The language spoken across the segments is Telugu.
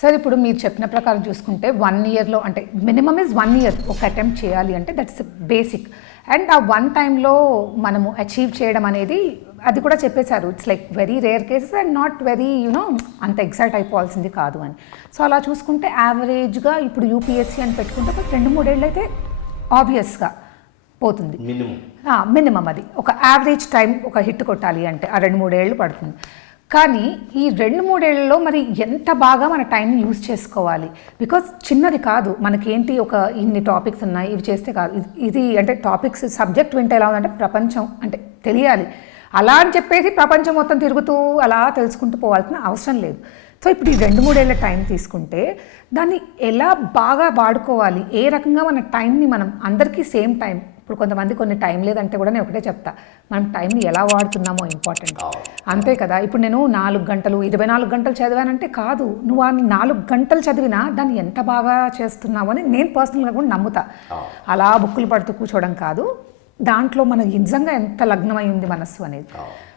సార్ ఇప్పుడు మీరు చెప్పిన ప్రకారం చూసుకుంటే 1 ఇయర్లో అంటే మినిమమ్ ఇస్ 1 ఇయర్ ఒక అటెంప్ట్ చేయాలి అంటే దట్స్ బేసిక్. అండ్ ఆ 1 టైంలో మనము అచీవ్ చేయడం అనేది అది కూడా చెప్పేశారు. It's like very rare cases and not very అంత ఎక్సైట్ అయిపోవాల్సింది కాదు అని. సో అలా చూసుకుంటే యావరేజ్గా ఇప్పుడు యూపీఎస్సీ అని పెట్టుకుంటే ఒక 2-3 ఏళ్ళు అయితే ఆబ్వియస్గా పోతుంది మినిమం. అది ఒక యావరేజ్ టైం ఒక హిట్ కొట్టాలి అంటే ఆ 2-3 ఏళ్ళు పడుతుంది. కానీ ఈ 2-3 ఏళ్లలో మరి ఎంత బాగా మన టైంని యూజ్ చేసుకోవాలి. బికాజ్ చిన్నది కాదు, మనకేంటి ఒక ఇన్ని టాపిక్స్ ఉన్నాయి ఇవి చేస్తే కాదు. ఇది అంటే టాపిక్స్ సబ్జెక్ట్ వింటే ఎలా ఉందంటే ప్రపంచం అంటే తెలియాలి. అలా అని చెప్పేసి ప్రపంచం మొత్తం తిరుగుతూ అలా తెలుసుకుంటూ పోవాల్సిన అవసరం లేదు. సో ఇప్పుడు ఈ 2-3 ఏళ్ళ టైం తీసుకుంటే దాన్ని ఎలా బాగా వాడుకోవాలి, ఏ రకంగా మన టైంని మనం అందరికీ సేమ్ టైం. ఇప్పుడు కొంతమంది కొన్ని టైం లేదంటే కూడా నేను ఒకటే చెప్తా, మనం టైంని ఎలా వాడుతున్నామో ఇంపార్టెంట్. అంతే కదా. ఇప్పుడు నేను 4 గంటలు 24 గంటలు చదివానంటే కాదు, నువ్వు ఆ 4 గంటలు చదివినా దాన్ని ఎంత బాగా చేస్తున్నావు అని నేను పర్సనల్గా కూడా నమ్ముతా. అలా బుక్కులు పడుతూ కూర్చోవడం కాదు, దాంట్లో మన నిజంగా ఎంత లగ్నమై ఉంది మనస్సు అనేది.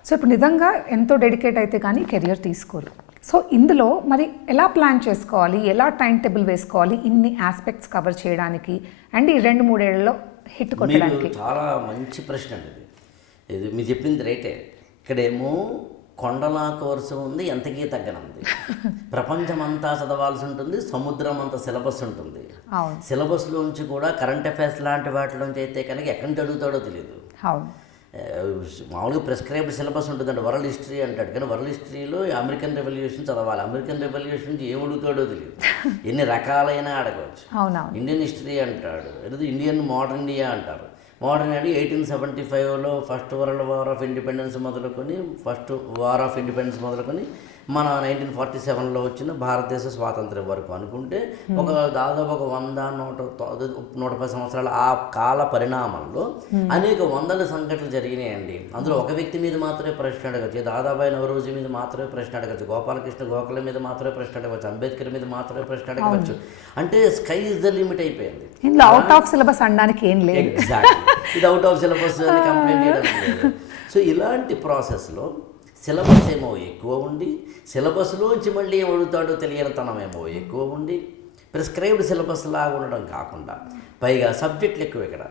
సో ఇప్పుడు నిజంగా ఎంతో డెడికేట్ అయితే కానీ కెరియర్ తీసుకోరు. సో ఇందులో మరి ఎలా ప్లాన్ చేసుకోవాలి, ఎలా టైం టేబుల్ వేసుకోవాలి ఇన్ని ఆస్పెక్ట్స్ కవర్ చేయడానికి అండ్ ఈ 2-3 ఏళ్లలో హిట్ కొట్టడానికి? చాలా మంచి ప్రశ్న అండి ఇది. మీరు చెప్పింది రైటే. ఇక్కడేమో కొండలా కోర్సు ఉంది, ఎంతకీ తగ్గనుంది. ప్రపంచం అంతా చదవాల్సి ఉంటుంది, సముద్రం అంత సిలబస్ ఉంటుంది. సిలబస్లోంచి కూడా కరెంట్ అఫైర్స్ లాంటి వాటిలోంచి అయితే కనుక ఎక్కడి నుంచి అడుగుతాడో తెలియదు. మామూలుగా ప్రిస్క్రైబ్డ్ సిలబస్ ఉంటుందండి, వరల్డ్ హిస్టరీ అంటాడు. కానీ వరల్డ్ హిస్టరీలో అమెరికన్ రెవల్యూషన్ చదవాలి. అమెరికన్ రెవల్యూషన్ నుంచి ఏం అడుగుతాడో తెలియదు, ఎన్ని రకాలైన అడగవచ్చు. ఇండియన్ హిస్టరీ అంటాడు, లేదా ఇండియన్ మోడర్న్ ఇండియా అంటారు. మోడర్న్ అంటే 1875లో first world war of independence మొదలుకొని మన 1947లో వచ్చిన భారతదేశ స్వాతంత్ర్యం వరకు అనుకుంటే ఒక దాదాపు ఒక 100-110 సంవత్సరాల ఆ కాల పరిణామంలో అనేక వందల సంఘటనలు జరిగినాయండి. అందులో ఒక వ్యక్తి మీద మాత్రమే ప్రశ్న అడగచ్చు, దాదాబాయి నవరోజీ మీద మాత్రమే ప్రశ్న అడగచ్చు, గోపాలకృష్ణ గోఖలే మీద మాత్రమే ప్రశ్న అడగవచ్చు, అంబేద్కర్ మీద మాత్రమే ప్రశ్న అడగవచ్చు. అంటే స్కై ఇస్ ద లిమిట్ అయిపోయింది. అవుట్ ఆఫ్ సిలబస్ అనడానికి ఏం లేదు. ఎగ్జాక్ట్లీ, ఇది అవుట్ ఆఫ్ సిలబస్ అని కంప్లైంట్ చేయడం లేదు. సో ఇలాంటి ప్రాసెస్లో సిలబస్ ఏమో ఎక్కువ ఉండి, సిలబస్లోంచి మళ్ళీ ఏం అడుగుతాడో తెలియనితనం ఏమో ఎక్కువ ఉండి, ప్రిస్క్రైబ్డ్ సిలబస్ లాగా ఉండడం కాకుండా పైగా సబ్జెక్టులు ఎక్కువ. ఇక్కడ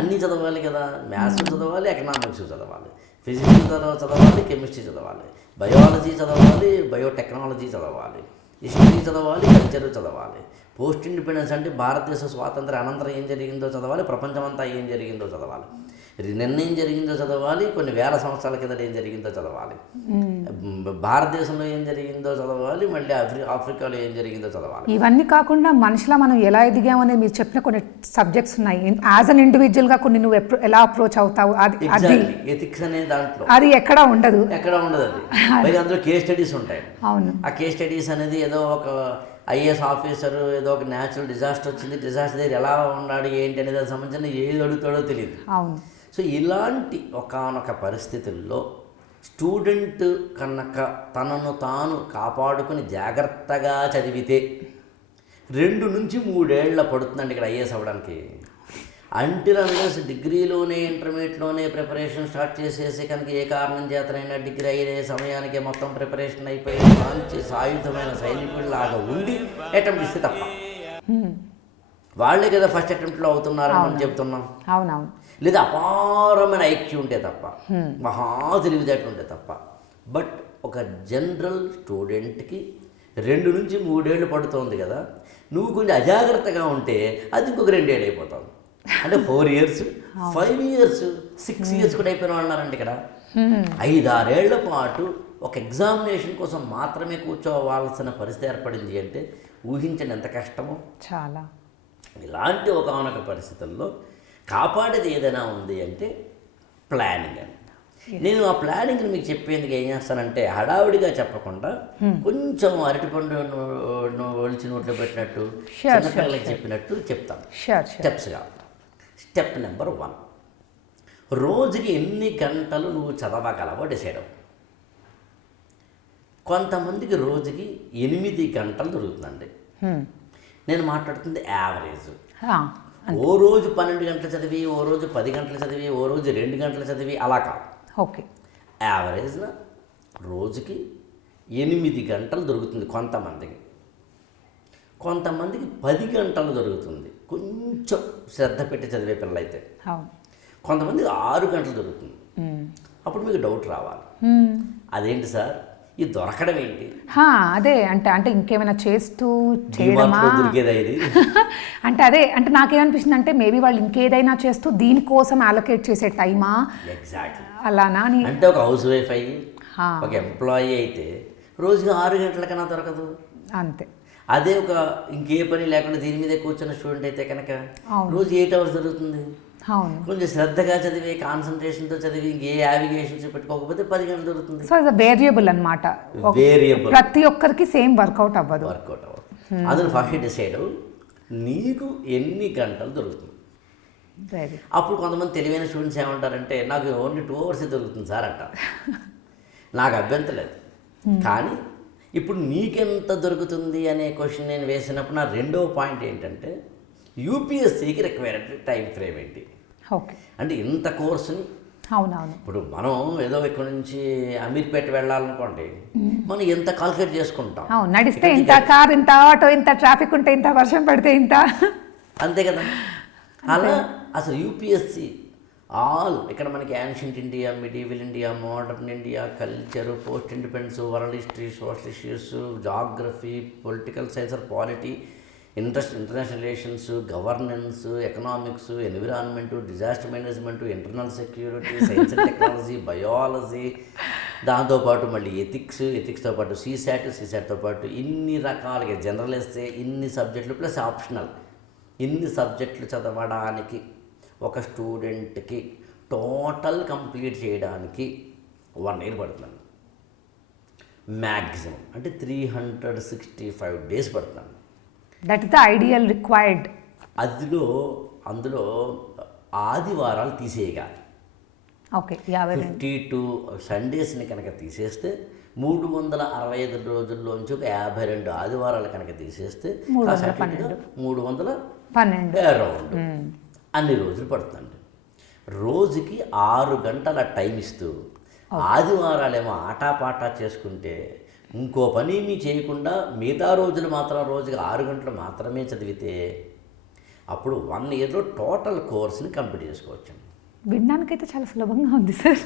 అన్నీ చదవాలి కదా, మ్యాథ్స్ చదవాలి, ఎకనామిక్స్ చదవాలి, ఫిజిక్స్ చదవాలి, కెమిస్ట్రీ చదవాలి, బయాలజీ చదవాలి, బయోటెక్నాలజీ చదవాలి, హిస్టరీ చదవాలి, కల్చర్ చదవాలి. పోస్ట్ ఇండిపెండెన్స్ అంటే భారతదేశ స్వాతంత్ర అనంతరం ఏం జరిగిందో చదవాలి, ప్రపంచమంతా ఏం జరిగిందో చదవాలి, నిన్న ఏం జరిగిందో చదవాలి, కొన్ని వేల సంవత్సరాల కిందట ఏం జరిగిందో చదవాలి, భారతదేశంలో ఏం జరిగిందో చదవాలి, మళ్ళీ ఆఫ్రికాలో ఏం జరిగిందో చదవాలి. ఇవన్నీ కాకుండా మనుషులా మనం ఎలా ఎదిగామని మీరు చెప్పిన కొన్ని సబ్జెక్ట్స్ ఉన్నాయి. యాజ్ అన్ ఇండివిజువల్గా కొన్ని నువ్వు ఎలా అప్రోచ్ అవుతావు, అది ఎథిక్స్ అనే దాంట్లో అది ఎక్కడా ఉండదు. అది అందులో కేస్ స్టడీస్ ఉంటాయి. అవును, ఆ కేస్ స్టడీస్ అనేది ఏదో ఒక ఐఏఎస్ ఆఫీసరు ఏదో ఒక న్యాచురల్ డిజాస్టర్ వచ్చింది, డిజాస్టర్ దగ్గర ఎలా ఉన్నాడు ఏంటి అనేది దానికి సంబంధించిన ఏది అడుగుతాడో తెలియదు. అవును. సో ఇలాంటి ఒకానొక పరిస్థితుల్లో స్టూడెంట్ కనుక తనను తాను కాపాడుకుని జాగ్రత్తగా చదివితే 2-3 ఏళ్ళ పడుతుందండి ఇక్కడ ఐఏఎస్ అవ్వడానికి. అంటిల్ అన్లెస్ డిగ్రీలోనే ఇంటర్మీడియట్లోనే ప్రిపరేషన్ స్టార్ట్ చేసేసి కనుక ఏ కారణం చేతనైనా డిగ్రీ అయ్యే సమయానికే మొత్తం ప్రిపరేషన్ అయిపోయి మంచి సాయుధమైన సైనికుల్లాగా ఉండి అటెంప్ట్ ఇస్తే తప్ప, వాళ్ళే కదా ఫస్ట్ అటెంప్ట్లో అవుతున్నారని మనం చెప్తున్నాం. అవునవును. లేదా అపారమైన ఐక్యూ ఉంటే తప్ప, మహా తెలివితేటలు ఉంటే తప్ప. బట్ ఒక జనరల్ స్టూడెంట్కి 2-3 ఏళ్ళు పడుతుంది కదా, నువ్వు కొంచెం అజాగ్రత్తగా ఉంటే అది ఇంకొక 2 ఏళ్ళు అయిపోతావు. అంటే 4 ఇయర్స్, 5 ఇయర్స్, 6 ఇయర్స్ కూడా అయిపోయిన అన్నారండి ఇక్కడ. 5-6 ఏళ్ల పాటు ఒక ఎగ్జామినేషన్ కోసం మాత్రమే కూర్చోవాల్సిన పరిస్థితి ఏర్పడింది అంటే ఊహించండి ఎంత కష్టమో. చాలా. ఇలాంటి ఒకనొక పరిస్థితుల్లో కాపాడేది ఏదైనా ఉంది అంటే ప్లానింగ్ అని. నేను ఆ ప్లానింగ్ని మీకు చెప్పేందుకు ఏం చేస్తానంటే హడావుడిగా చెప్పకుండా కొంచెం అరటిపండు ఒలిచి నోట్లో పెట్టినట్టు చిన్నపిల్లలకి చెప్పినట్టు చెప్తాను. స్టెప్స్గా. స్టెప్ నెంబర్ 1, రోజుకి ఎన్ని గంటలు నువ్వు చదవగలవో డిసైడ్ అవ్వు. కొంతమందికి రోజుకి 8 గంటలు దొరుకుతుందండి. నేను మాట్లాడుతుంది యావరేజ్. ఓ రోజు 12 గంటలు చదివి, ఓ రోజు 10 గంటలు చదివి, ఓ రోజు 2 గంటలు చదివి అలా కాదు. ఓకే, యావరేజ్న రోజుకి 8 గంటలు దొరుకుతుంది కొంతమందికి. కొంతమందికి 10 గంటలు దొరుకుతుంది కొంచెం శ్రద్ధ పెట్టి చదివే పిల్లలైతే. అవును. కొంతమందికి 6 గంటలు దొరుకుతుంది. అప్పుడు మీకు డౌట్ రావాలి, అదేంటి సార్ ఈ దొరకడం ఏంటి? అదే అంటే ఇంకేమైనా చేస్తూ చేయడమా డిమార్ట్లో దొరికేదా ఇది? అంటే అదే అంటే నాకేమనిపిస్తుంది అంటే మేబీ వాళ్ళు ఇంకేదైనా చేస్తూ దీనికోసం అలొకేట్ చేసే టైమా ఎగ్జాక్ట్లీ. అలానా అని. అంటే ఒక హౌస్ వైఫ్ అయ్యి ఒక ఎంప్లాయీ అయితే రోజుకి 6 గంటల కన్నా దొరకదు. అంతే. అదే ఒక ఇంకే పని లేకుండా దీని మీదే కూర్చున్న స్టూడెంట్ అయితే కనుక రోజు 8 అవర్స్ దొరుకుతుంది. అవును. కొంచెం శ్రద్ధగా చదివి కాన్సన్ట్రేషన్తో చదివి ఇంకే యావిగేషన్స్ పెట్టుకోకపోతే 10 గంటలు దొరుకుతుంది. సో ఇది వేరియబుల్ అనమాట. వేరియబుల్, ప్రతి ఒక్కరికి సేమ్ వర్కౌట్ అవ్వదు. అందులో ఫస్ట్ డిసైడ్ నీకు ఎన్ని గంటలు దొరుకుతుంది. అప్పుడు కొంతమంది తెలివైన స్టూడెంట్స్ ఏమంటారంటే నాకు ఓన్లీ 2 అవర్స్ దొరుకుతుంది సార్ అంట. నాకు అభ్యంతరం లేదు, కానీ ఇప్పుడు నీకెంత దొరుకుతుంది అనే క్వశ్చన్ నేను వేసినప్పుడు నా రెండవ పాయింట్ ఏంటంటే యూపీఎస్సీకి రిక్వైర్డ్ టైం ఫ్రేమ్ ఏంటి. ఓకే. అంటే ఇంత కోర్సుని అవునవును. ఇప్పుడు మనం ఏదో ఇక్కడ నుంచి అమీర్పేట వెళ్ళాలనుకోండి, మనం ఎంత కాల్కులేట్ చేసుకుంటాం. నడిస్తే ఇంత, కార్ ఇంత, ఆటో ఇంత, ట్రాఫిక్ ఉంటే ఇంత, వర్షం పడితే ఇంత, అంతే కదా. అలా అసలు యూపీఎస్సీ ఆల్ ఇక్కడ మనకి ancient India, medieval India, modern India, culture, post independence, world history, social issues, geography, political science or polity, international relations, governance, economics, environment, disaster management, internal security, science and technology, biology, దాంతోపాటు మళ్ళీ ఎథిక్స్తో పాటు సీసాట్తో పాటు ఇన్ని రకాలుగా జనరల్ ఎస్సే, ఇన్ని సబ్జెక్టులు ప్లస్ ఆప్షనల్, ఇన్ని సబ్జెక్టులు చదవడానికి ఒక స్టూడెంట్కి టోటల్ కంప్లీట్ చేయడానికి 1 year పడుతుంది. మ్యాక్సిమం అంటే 365 days పడుతుంది. That is the ideal required. అందులో ఆదివారాలు తీసేయగాలి. ఓకే. 52 సండేస్ని కనుక తీసేస్తే 365 రోజుల్లోంచి ఒక 52 ఆదివారాలు కనుక తీసేస్తే 312 అరౌండ్ అన్ని రోజులు పడుతుందండి. రోజుకి 6 గంటల టైం ఇస్తూ ఆదివారాలేమో ఆటాపాటా చేసుకుంటే ఇంకో పని మీ చేయకుండా మిగతా రోజులు మాత్రం రోజుకి 6 గంటలు మాత్రమే చదివితే అప్పుడు 1 yearలో టోటల్ కోర్స్ని కంప్లీట్ చేసుకోవచ్చు. వినడానికైతే చాలా సులభంగా ఉంది సార్.